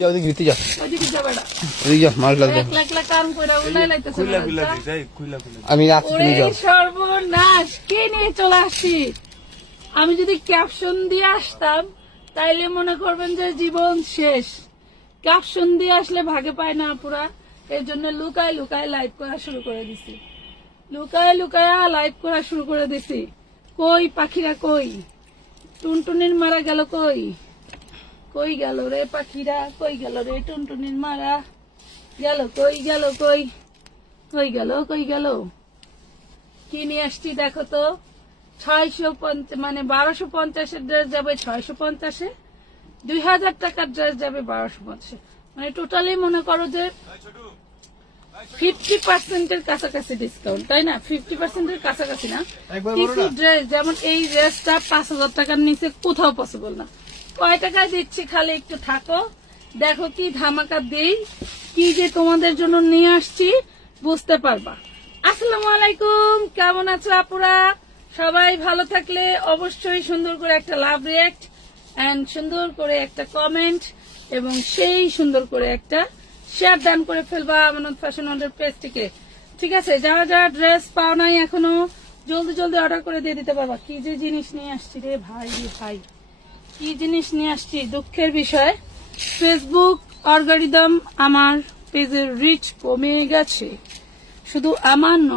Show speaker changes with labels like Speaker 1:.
Speaker 1: যা ওদিকে ভিতরে যা
Speaker 2: ওইদিকে যাবে না
Speaker 1: ওদিকে যা মাছ লাগবে।
Speaker 2: এক লাখ লাখ কাম করে উলাই লাইতেছে
Speaker 3: খুইলা
Speaker 2: না।
Speaker 3: খুইলা যাই খুইলা খুইলা
Speaker 1: আমি রাখছি তুমি যাও।
Speaker 2: সর্বনাশ কে নিয়ে চলে আসছি আমি যদি ক্যাপশন দিয়ে আসতাম তাইলে মনে করবেন যে জীবন শেষ। ক্যাপশন দিয়ে আসলে ভাগে পায় না পুরা এর জন্য লুকায় লুকায় লাইভ করা শুরু করে দিছি। লুকায় লুকায় লাইভ করা শুরু করে দিছি। কই পাখিরা কই? টুনটুনির মারা গেল কই? কই গেল রে পাখিরা? কই গেল রে টুনটুনির মারা? গেল কই গেল কই? কই গেল কই গেল? কি নিয়ে আসছি দেখো তো? ছয়শো মানে বারোশো পঞ্চাশের ড্রেস যাবে ছয়শো পঞ্চাশে। দুই হাজার টাকার ড্রেস যাবে বারোশো পঞ্চাশে। মানে টোটালি মনে করো যে ফিফটি পার্সেন্টের কাছাকাছি ডিসকাউন্ট তাই না? ফিফটি পার্সেন্টের কাছাকাছি না। কিছু ড্রেস যেমন এই ড্রেসটা পাঁচ হাজার টাকার নিচে কোথাও পসিবল না। কয় টাকায় দিচ্ছি? খালি একটু থাকো। দেখো কি ধামাকা দেই, কি যে তোমাদের জন্য নিয়ে আসছি, বুঝতে পারবা। আসসালামু আলাইকুম, কেমন আছো আপুরা? সবাই ভালো থাকলে অবশ্যই সুন্দর করে একটা লাভ রিয়েক্ট এন্ড সুন্দর করে একটা কমেন্ট এবং সেই সুন্দর করে একটা শেয়ার দান করে ফেলবা আমানত ফ্যাশন ওয়ার্ল্ডের পেজটিকে ঠিক আছে যারা যারা ড্রেস পাও নাই এখনও, জলদি জলদি অর্ডার করে দিয়ে দিতে পারবা। কি যে জিনিস নিয়ে আসছি রে ভাই রে ভাই। কি জিনিস নিয়ে আসছি? দুঃখের বিষয়। ফেসবুক অর্গারিদম আমার পেজের রিচ কমে গেছে। শুধু আমার নয়